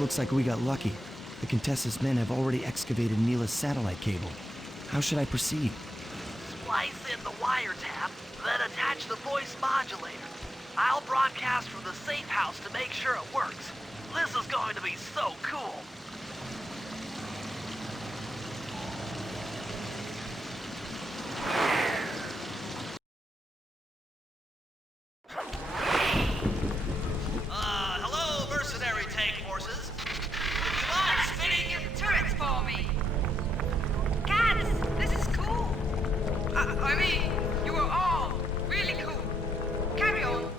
Looks like we got lucky. The Contessa's men have already excavated Neela's satellite cable. How should I proceed? Splice in the wiretap, then attach the voice modulator. I'll broadcast from the safe house to make sure it works. This is going to be so cool. Hello, mercenary tank forces. Would you mind spinning your Turrets for me! Cats, this is cool! I mean, you were all really cool. Carry on.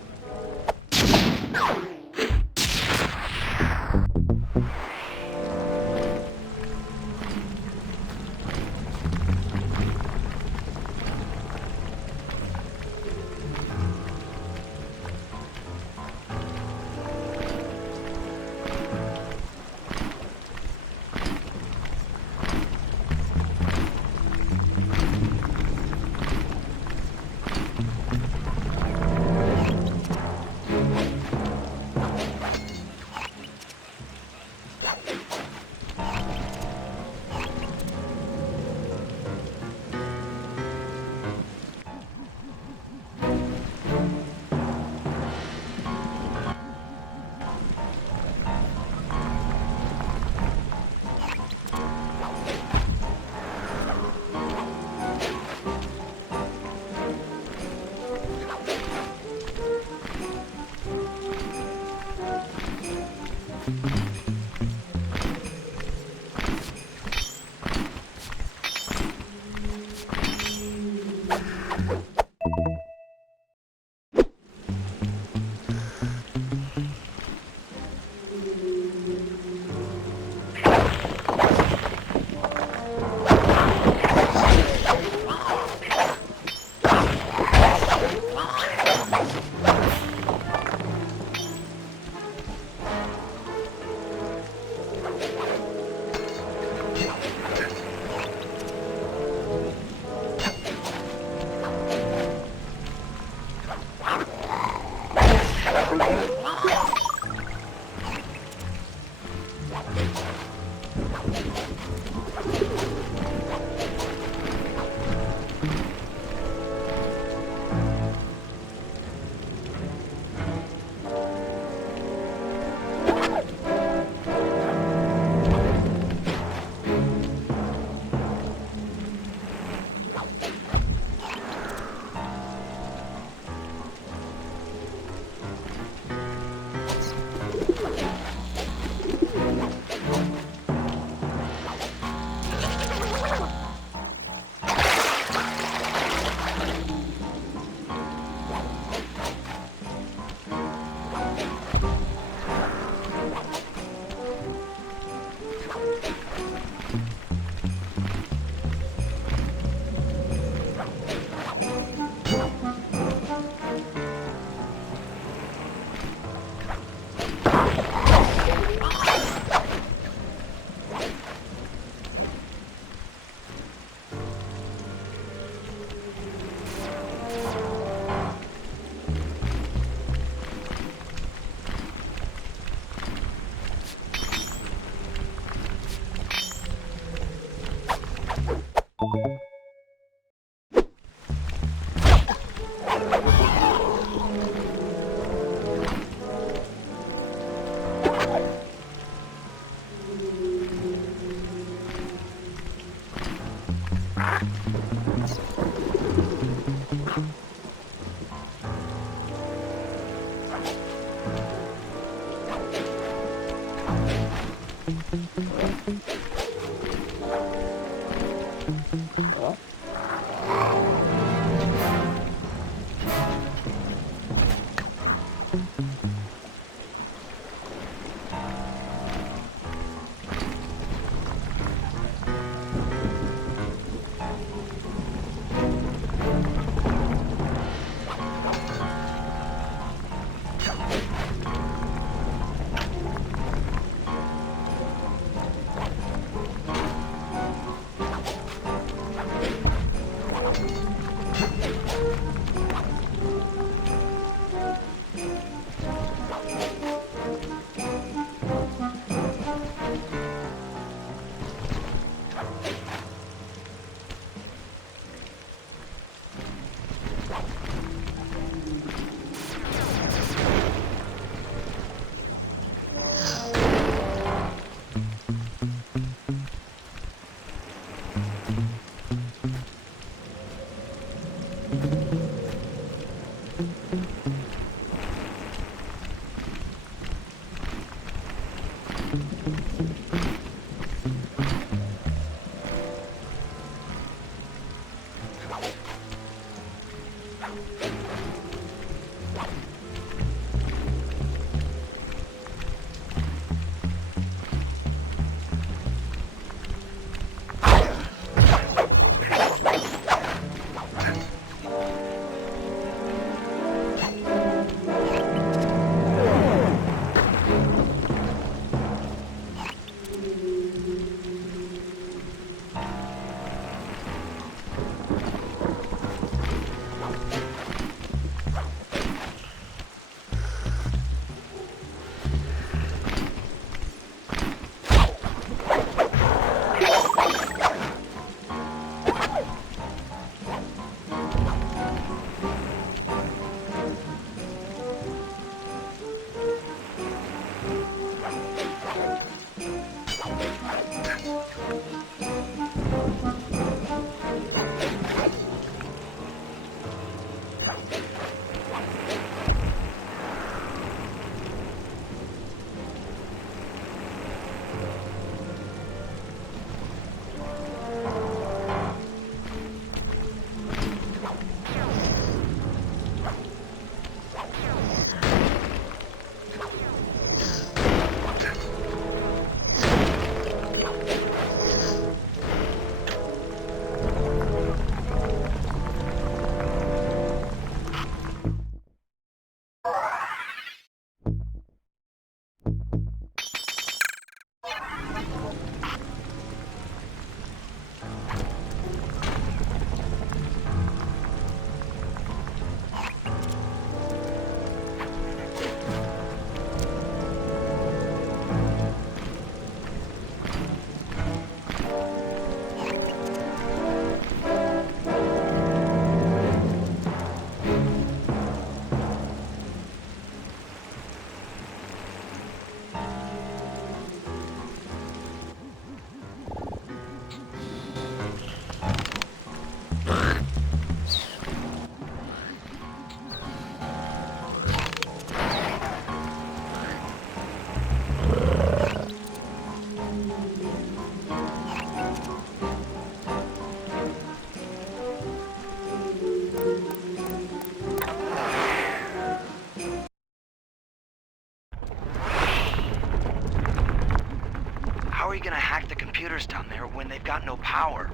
are you gonna hack the computers down there when they've got no power?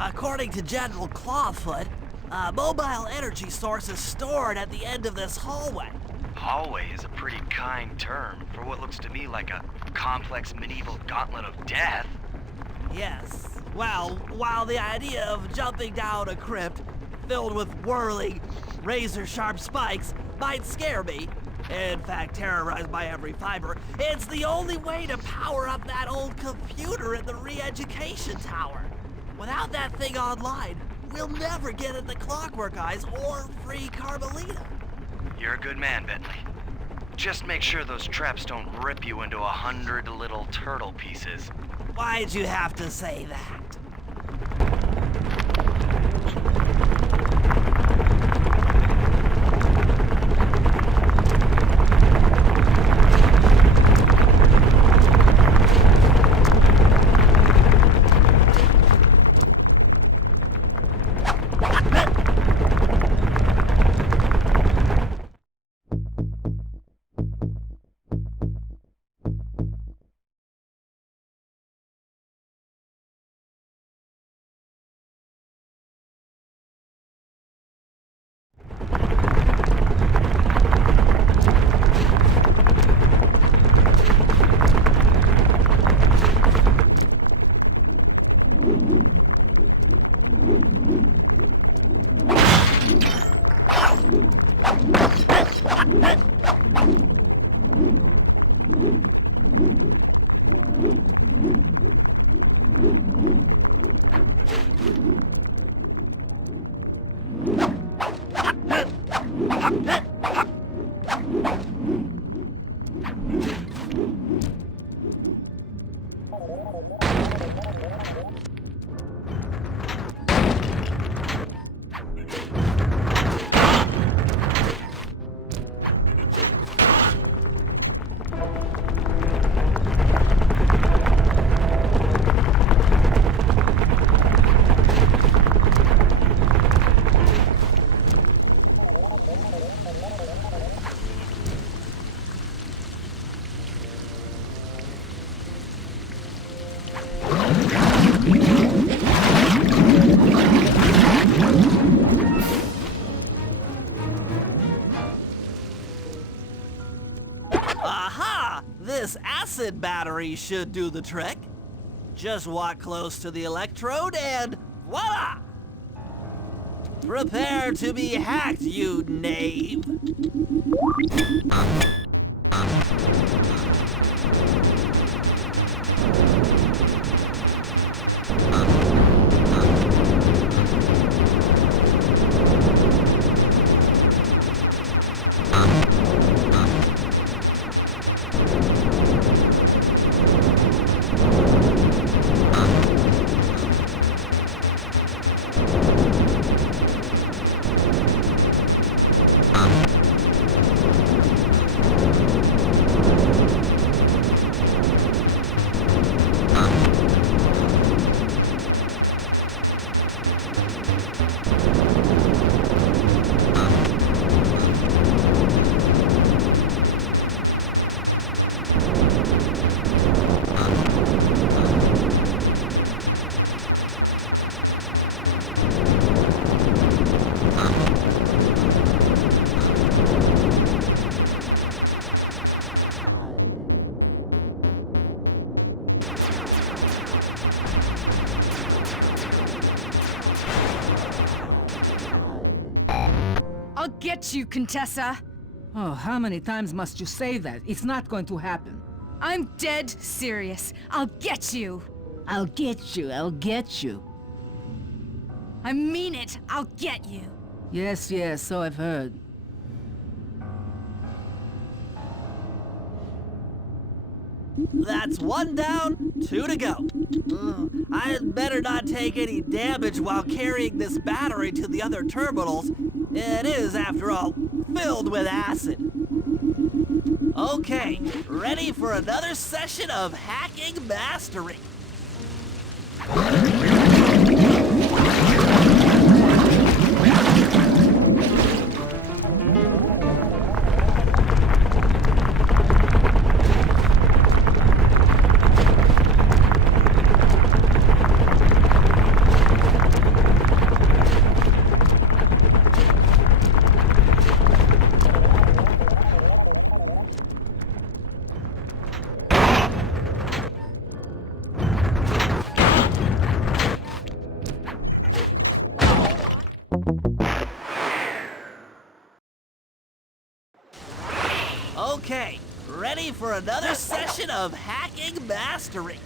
According to General Clawfoot, a mobile energy source is stored at the end of this hallway. Hallway is a pretty kind term for what looks to me like a complex medieval gauntlet of death. Yes. Well, while the idea of jumping down a crypt filled with whirling, razor-sharp spikes might scare me, in fact terrorize my every fiber, it's the only way to power up that old computer in the re-education tower. Without that thing online, we'll never get at the Clockwork Eyes or free Carmelita. You're a good man, Bentley. Just make sure those traps don't rip you into 100 little turtle pieces. Why'd you have to say that? Aha! This acid battery should do the trick. Just walk close to the electrode and voila! Prepare to be hacked, you knave! I'll get you, Contessa. Oh, how many times must you say that? It's not going to happen. I'm dead serious. I'll get you. I'll get you, I'll get you. I mean it. I'll get you. Yes, yes, so I've heard. That's one down, two to go. I'd better not take any damage while carrying this battery to the other terminals. It is, after all, filled with acid. Okay, ready for another session of hacking mastery. Okay, ready for another session of hacking mastery.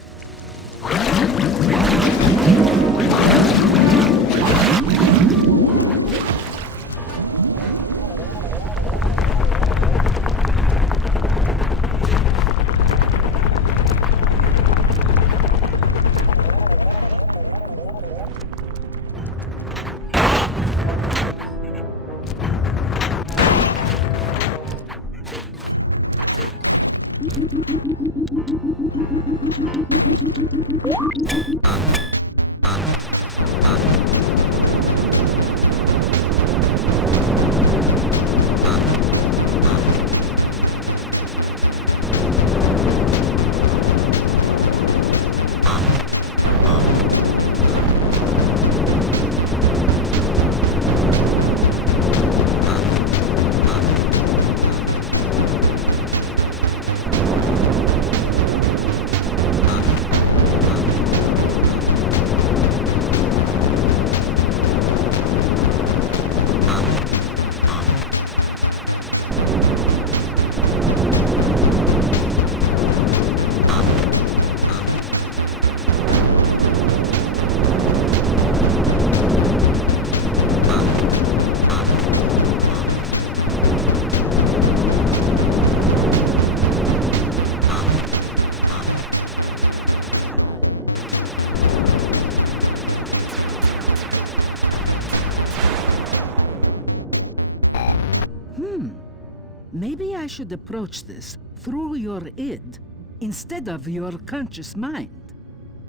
Maybe I should approach this through your id instead of your conscious mind.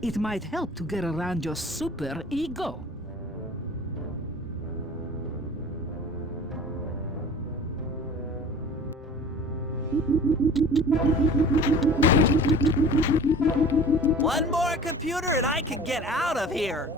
It might help to get around your super ego. One more computer and I can get out of here.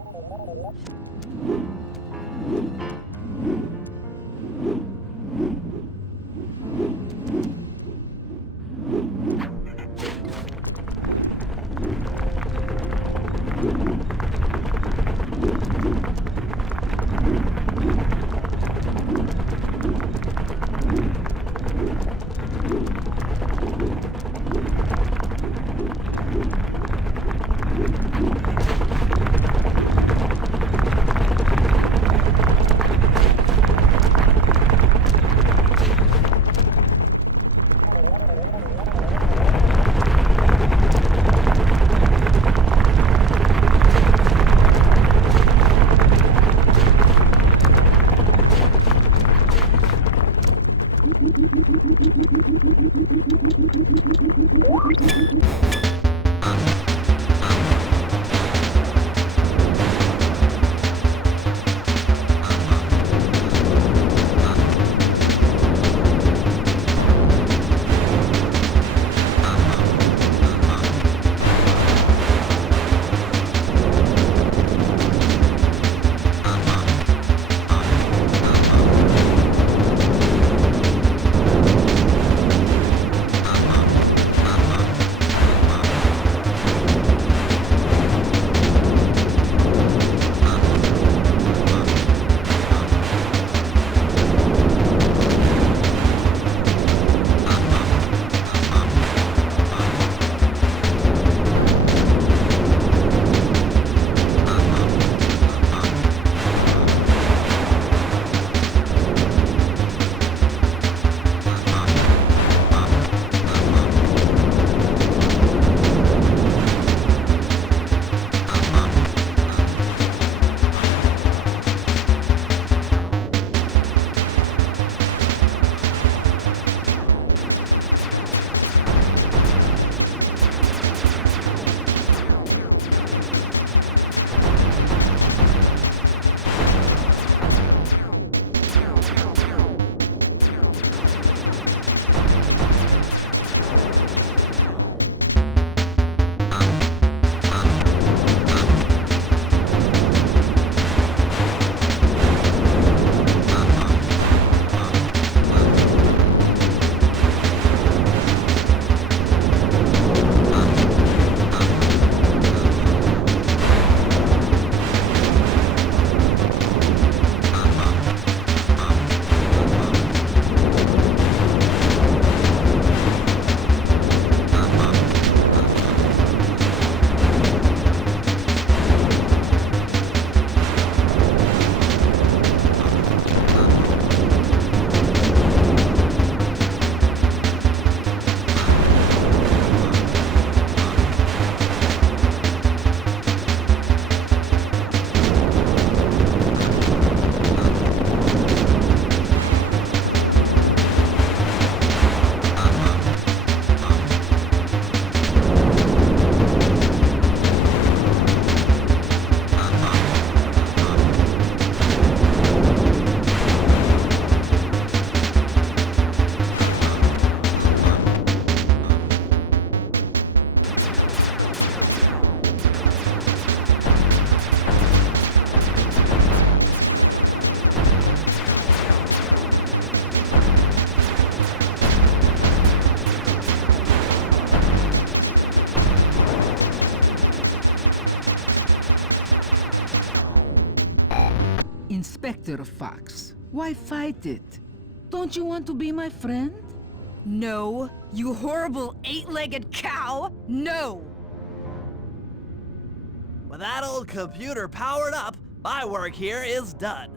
Inspector Fox, why fight it? Don't you want to be my friend? No, you horrible eight-legged cow! No! With that old computer powered up, my work here is done.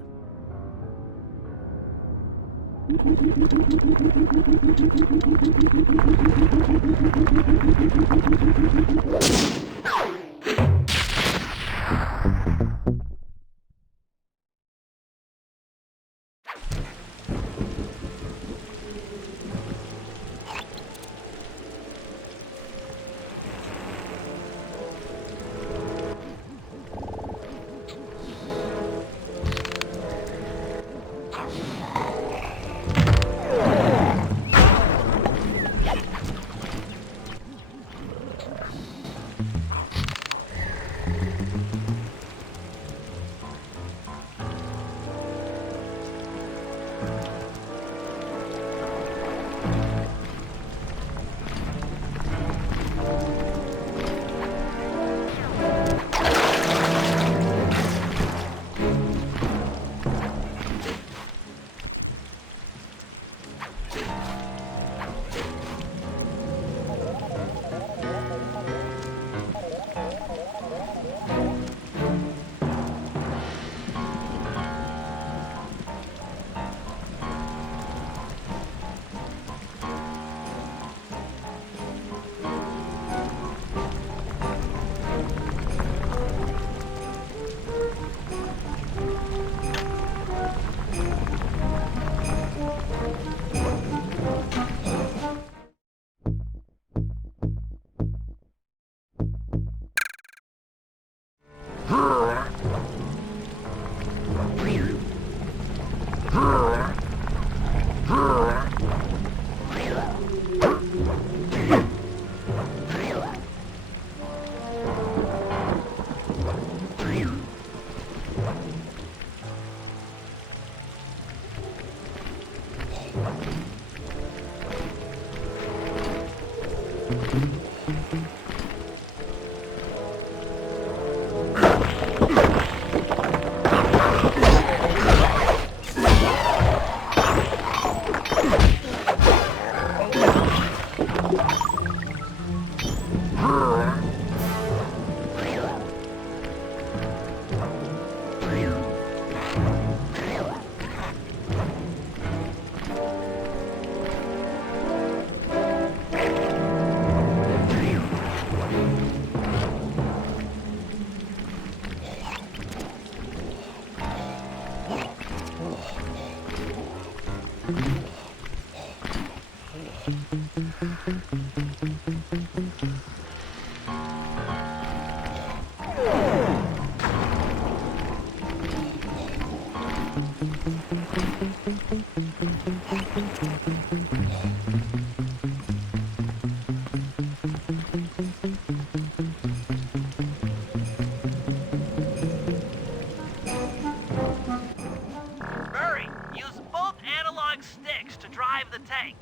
Murray, use both analog sticks to drive the tank.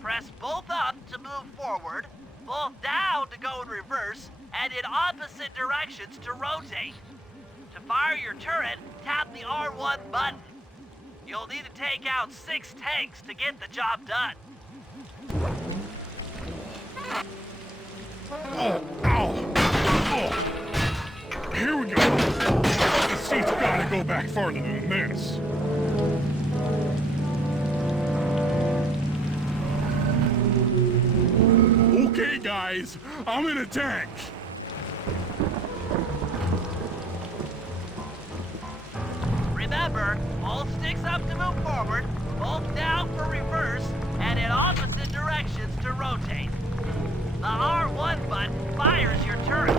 Press both up to move forward, both down to go in reverse, and in opposite directions to rotate. To fire your turret, tap the R1 button. You'll need to take out 6 tanks to get the job done. Here we go. The seat's gotta go back farther than this. Okay, guys, I'm in a tank. Remember, both sticks up to move forward, both down for reverse, and in opposite directions to rotate. The R1 button fires your turret.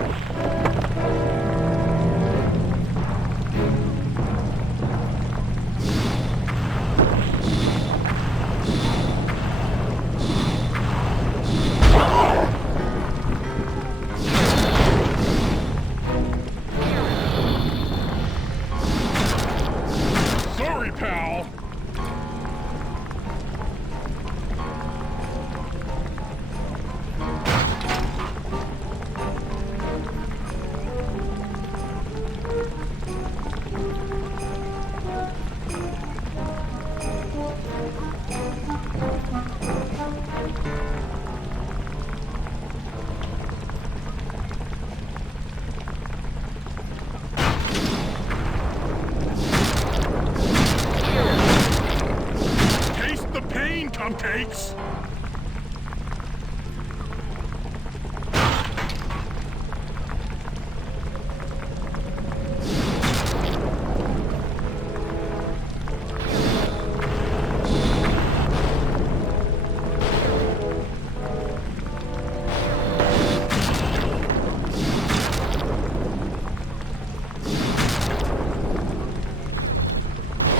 Sorry, pal. Taste the pain, cupcakes.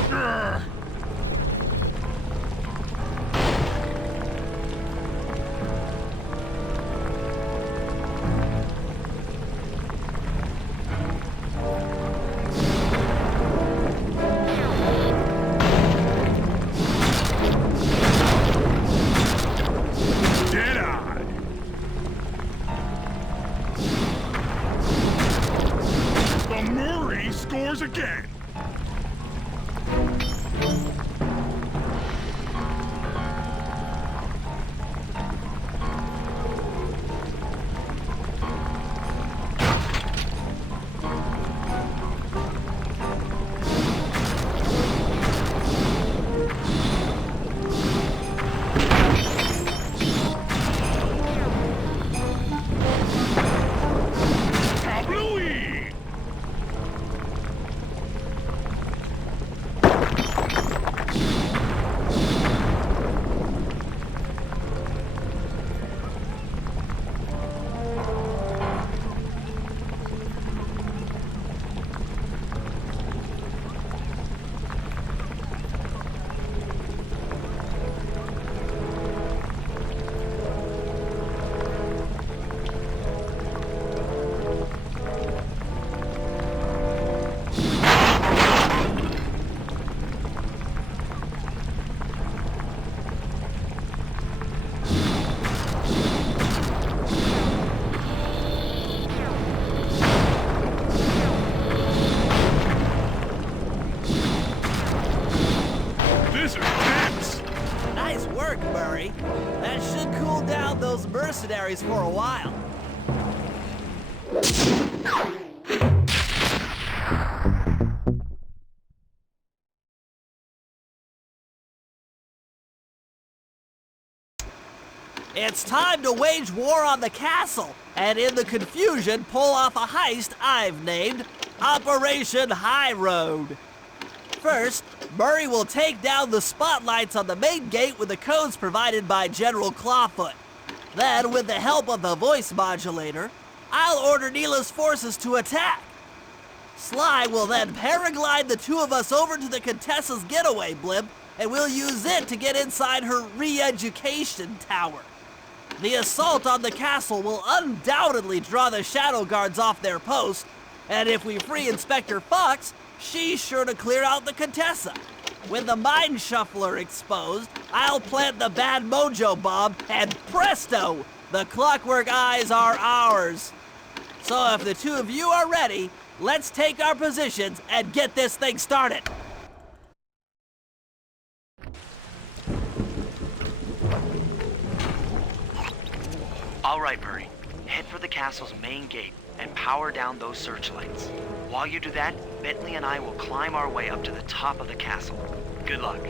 Grr. Dead-eye. The Murray scores again. Kablooey! work, Murray. That should cool down those mercenaries for a while. It's time to wage war on the castle, and in the confusion, pull off a heist I've named Operation High Road. First, Murray will take down the spotlights on the main gate with the codes provided by General Clawfoot. Then, with the help of the voice modulator, I'll order Neela's forces to attack. Sly will then paraglide the two of us over to the Contessa's getaway blimp, and we'll use it to get inside her re-education tower. The assault on the castle will undoubtedly draw the Shadow Guards off their post, and if we free Inspector Fox, she's sure to clear out the Contessa. With the Mind Shuffler exposed, I'll plant the Bad Mojo bomb, and presto! The Clockwork Eyes are ours. So if the two of you are ready, let's take our positions and get this thing started. All right, Murray. Head for the castle's main gate and power down those searchlights. While you do that, Bentley and I will climb our way up to the top of the castle. Good luck.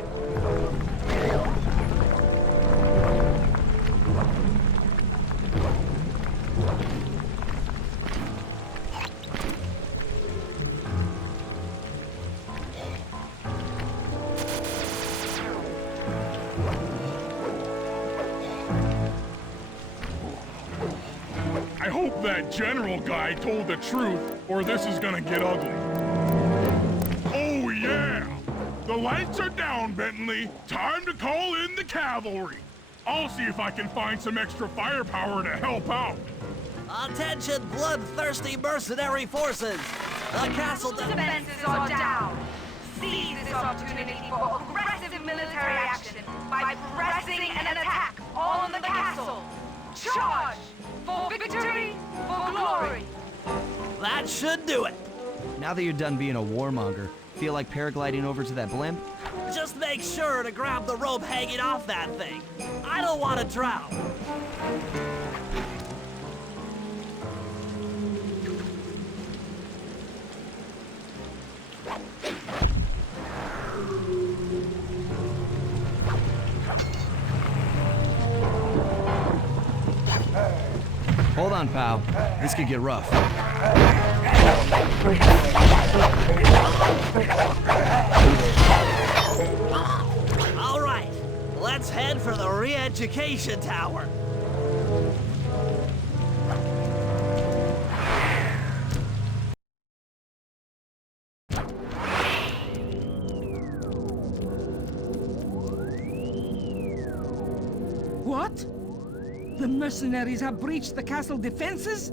I hope that general guy told the truth, or this is gonna get ugly. Oh yeah! The lights are down, Bentley. Time to call in the cavalry. I'll see if I can find some extra firepower to help out. Attention, bloodthirsty mercenary forces! The castle Defenses are down. Seize this opportunity for aggressive military action by pressing an attack on the castle. Charge! For victory, for glory! That should do it. Now that you're done being a warmonger, feel like paragliding over to that blimp? Just make sure to grab the rope hanging off that thing. I don't want to drown. Hold on, pal. This could get rough. All right, let's head for the re-education tower. What? The mercenaries have breached the castle defenses?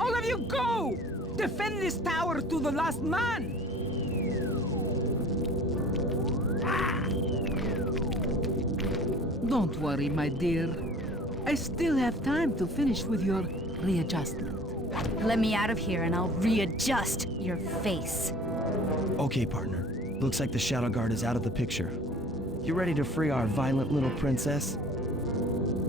All of you go! Defend this tower to the last man! Don't worry, my dear. I still have time to finish with your readjustment. Let me out of here and I'll readjust your face. Okay, partner. Looks like the Shadow Guard is out of the picture. You ready to free our violent little princess?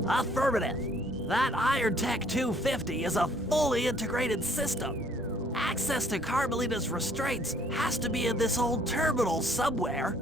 Affirmative. That Iron Tech 250 is a fully integrated system. Access to Carmelita's restraints has to be in this old terminal somewhere.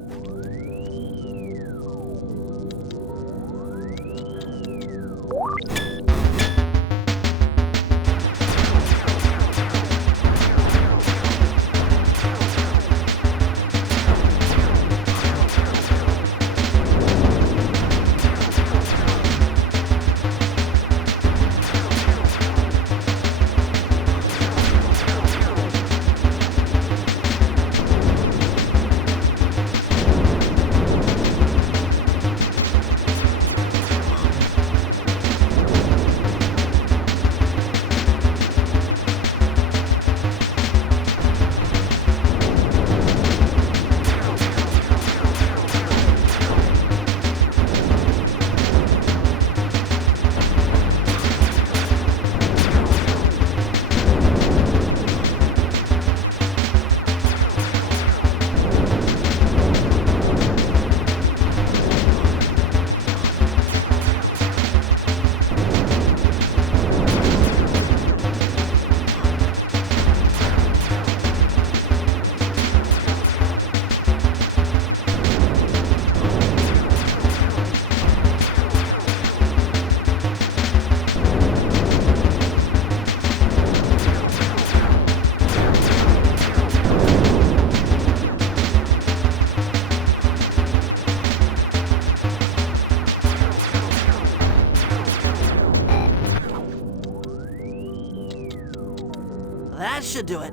That should do it.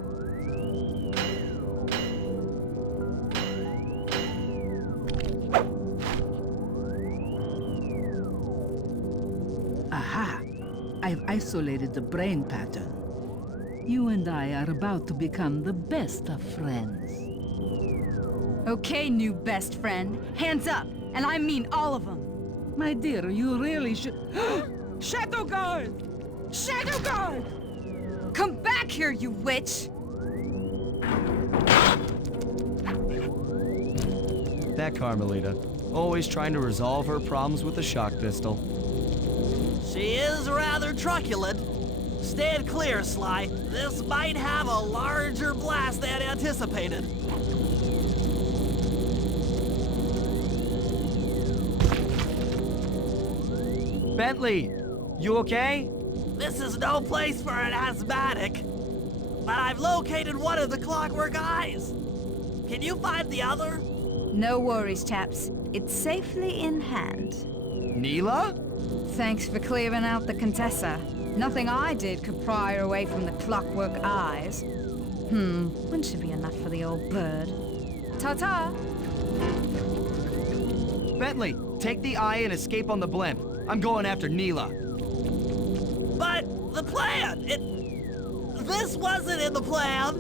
Aha! I've isolated the brain pattern. You and I are about to become the best of friends. Okay, new best friend. Hands up, and I mean all of them. My dear, you really should... Shadow Guard! Shadow Guard! Come back here, you witch! That Carmelita. Always trying to resolve her problems with a shock pistol. She is rather truculent. Stand clear, Sly. This might have a larger blast than anticipated. Bentley, you okay? This is no place for an asthmatic. But I've located one of the clockwork eyes. Can you find the other? No worries, chaps. It's safely in hand. Neela? Thanks for clearing out the Contessa. Nothing I did could pry her away from the clockwork eyes. One should be enough for the old bird. Ta-ta! Bentley, take the eye and escape on the blimp. I'm going after Neela. But the plan, this wasn't in the plan.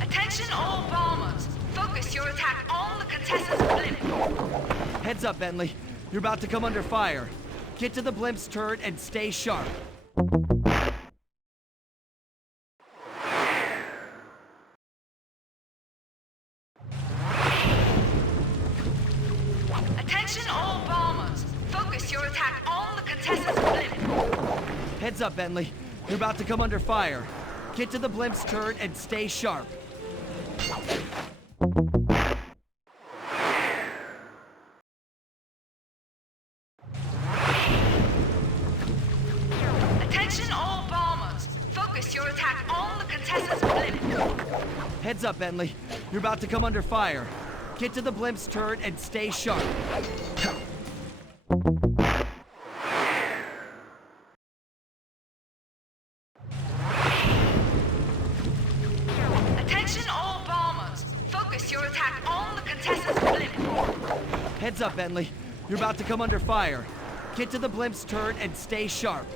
Attention all bombers. Focus your attack on the Contessa's blimp. Heads up, Bentley. You're about to come under fire. Get to the blimp's turret and stay sharp. Attention all bombers. Focus your attack on the Contessa's blimp. Heads up, Bentley. You're about to come under fire. Get to the blimp's turret and stay sharp. Attention all bombers. Focus your attack on the Contessa's blimp. Heads up, Bentley. You're about to come under fire. Get to the blimp's turret and stay sharp. Attention all bombers. Focus your attack on the Contessa's blimp. Heads up, Bentley. You're about to come under fire. Get to the blimp's turret and stay sharp.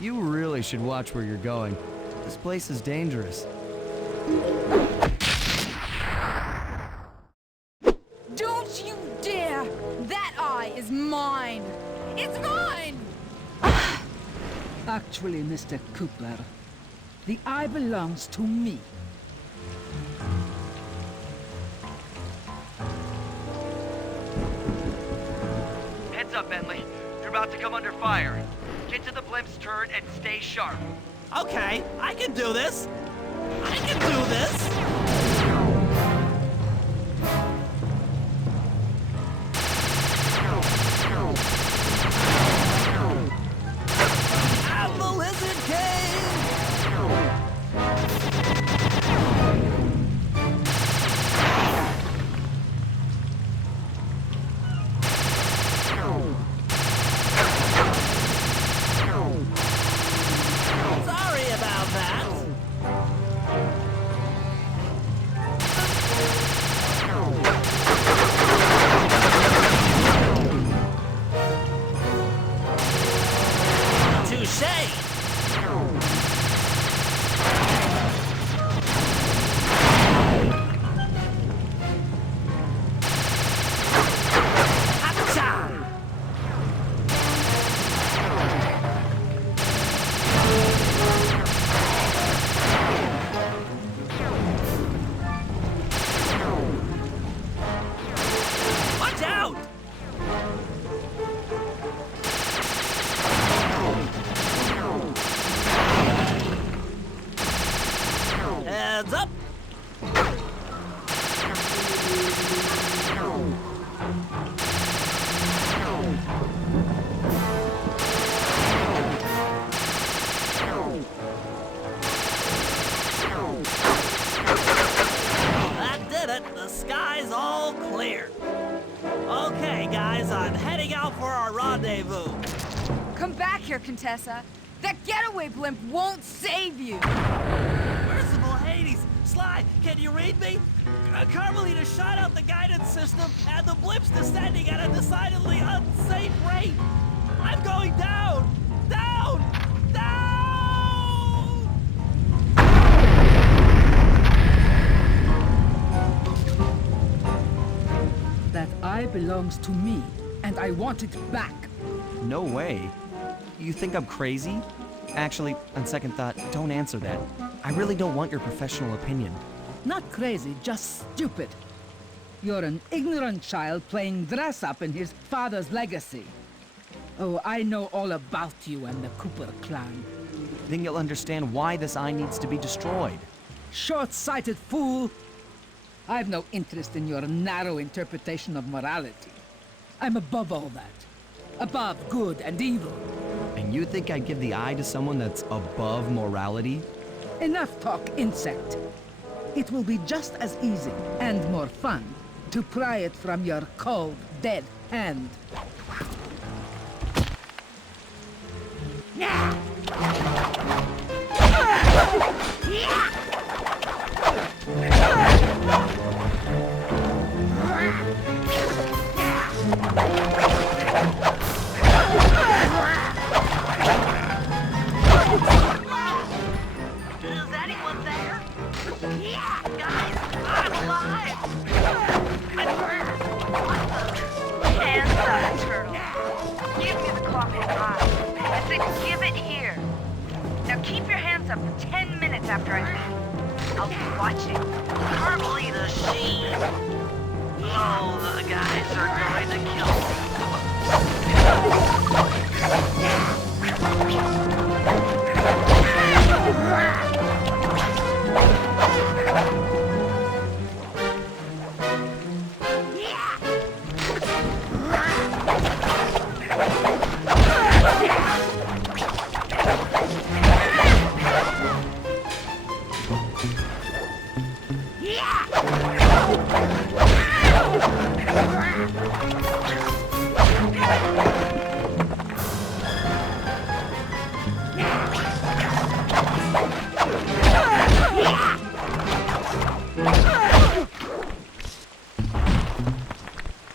You really should watch where you're going. This place is dangerous. Don't you dare! That eye is mine! It's mine! Actually, Mr. Cooper, the eye belongs to me. Heads up, Bentley. You're about to come under fire. Get to the blimp's turret and stay sharp. Okay, I can do this. I can do this. Ouch. right, guys, I'm heading out for our rendezvous. Come back here, Contessa. That getaway blimp won't save you. Merciful Hades! Sly, can you read me? Carmelita shot out the guidance system, and the blimp's descending at a decidedly unsafe rate. I'm going down! Down! Down! That eye belongs to me, and I want it back. No way. You think I'm crazy? Actually, on second thought, don't answer that. I really don't want your professional opinion. Not crazy, just stupid. You're an ignorant child playing dress-up in his father's legacy. Oh, I know all about you and the Cooper clan. Then you'll understand why this eye needs to be destroyed. Short-sighted fool! I've no interest in your narrow interpretation of morality. I'm above all that. Above good and evil. And you think I'd give the eye to someone that's above morality? Enough talk, insect. It will be just as easy and more fun to pry it from your cold, dead hand. Is anyone there? Guys, I'm alive! Hands up, turtle. Give me the coffee eye. I said give it here. Now keep your hands up for 10 minutes after I leave. I'll be watching. Carmelita, she... Oh, the guys are going to kill me.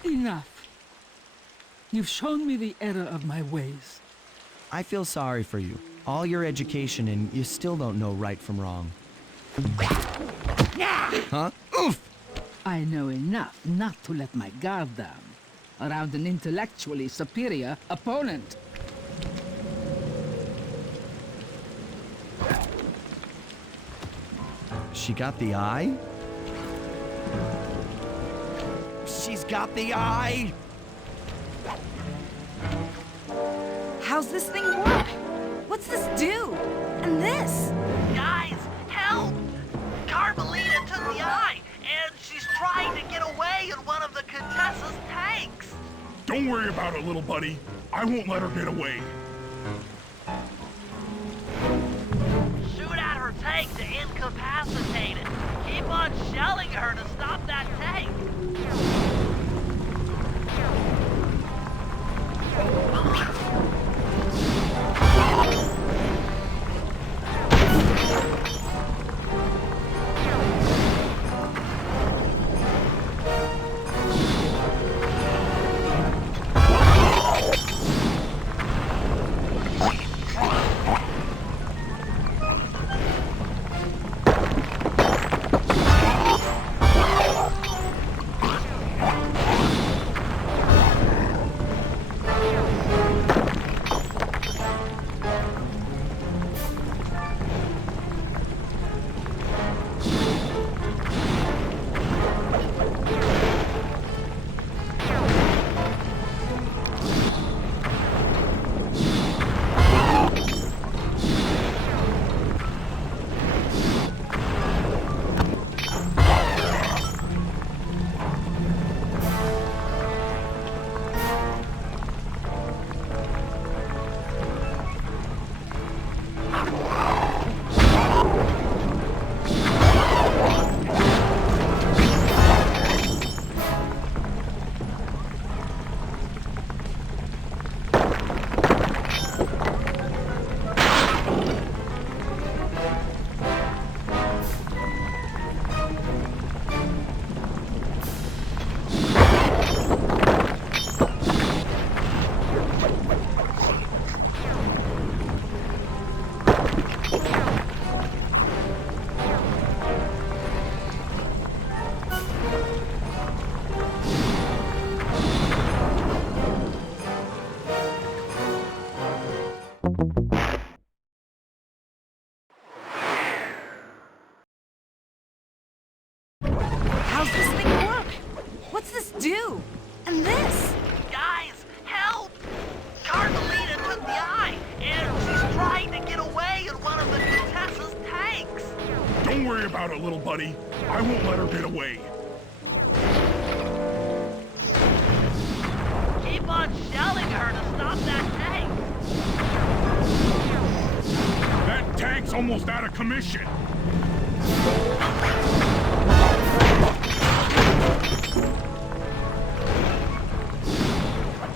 Enough. You've shown me the error of my ways. I feel sorry for you. All your education and you still don't know right from wrong. Huh? Oof! I know enough not to let my guard down around an intellectually superior opponent. She got the eye? She's got the eye! How's this thing work? What's this do? And this? Guys, help! Carmelita took the eye, and she's trying to get away in one of the Contessa's tanks. Don't worry about it, little buddy. I won't let her get away. Shoot at her tank to incapacitate it. Keep on shelling her to stop that tank. about it, little buddy. I won't let her get away. Keep on shelling her to stop that tank. That tank's almost out of commission.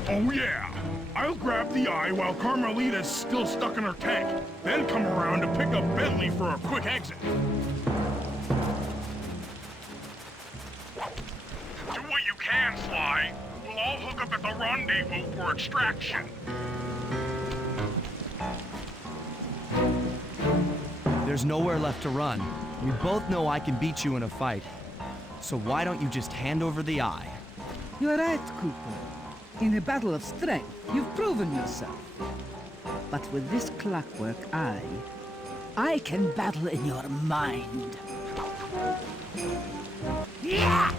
Oh yeah. I'll grab the eye while Carmelita's still stuck in her tank, then come around to pick up Bentley for a quick exit. Do what you can, Sly. We'll all hook up at the rendezvous for extraction. There's nowhere left to run. We both know I can beat you in a fight. So why don't you just hand over the eye? You're right, Cooper. In a battle of strength, you've proven yourself. But with this clockwork eye, I can battle in your mind. Yeah!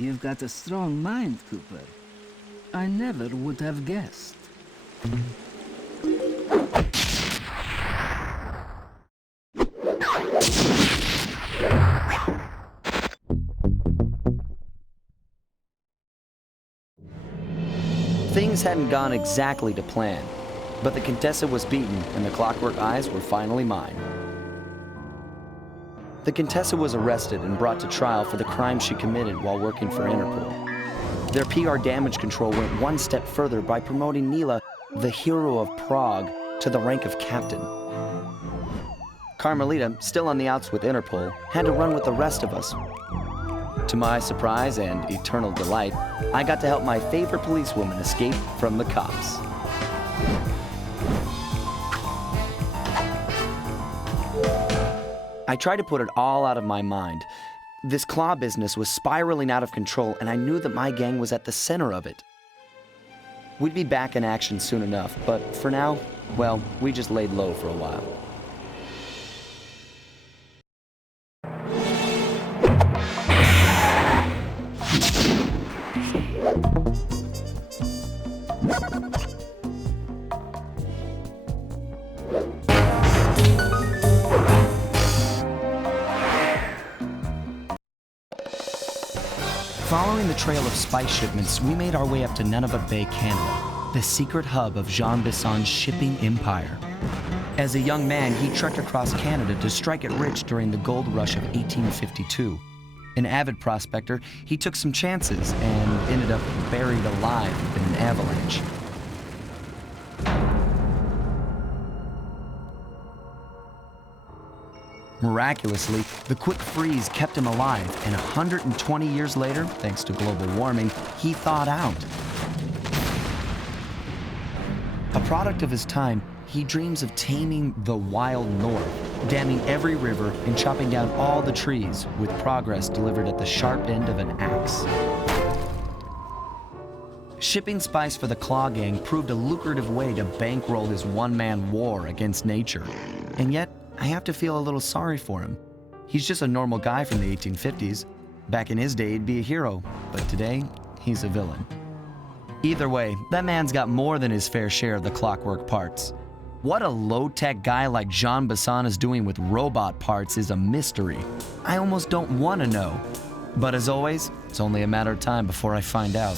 You've got a strong mind, Cooper. I never would have guessed. Things hadn't gone exactly to plan, but the Contessa was beaten and the Clockwork Eyes were finally mine. The Contessa was arrested and brought to trial for the crime she committed while working for Interpol. Their PR damage control went one step further by promoting Nila, the hero of Prague, to the rank of captain. Carmelita, still on the outs with Interpol, had to run with the rest of us. To my surprise and eternal delight, I got to help my favorite policewoman escape from the cops. I tried to put it all out of my mind. This claw business was spiraling out of control, and I knew that my gang was at the center of it. We'd be back in action soon enough, but for now, well, we just laid low for a while. Following the trail of spice shipments, we made our way up to Nunavut Bay, Canada, the secret hub of Jean Bisson's shipping empire. As a young man, he trekked across Canada to strike it rich during the gold rush of 1852. An avid prospector, he took some chances and ended up buried alive in an avalanche. Miraculously, the quick freeze kept him alive, and 120 years later, thanks to global warming, he thawed out. A product of his time, he dreams of taming the wild north, damming every river and chopping down all the trees, with progress delivered at the sharp end of an axe. Shipping spice for the Claw Gang proved a lucrative way to bankroll his one-man war against nature. And yet, I have to feel a little sorry for him. He's just a normal guy from the 1850s. Back in his day, he'd be a hero, but today, he's a villain. Either way, that man's got more than his fair share of the clockwork parts. What a low-tech guy like Jean Bassan is doing with robot parts is a mystery. I almost don't want to know. But as always, it's only a matter of time before I find out.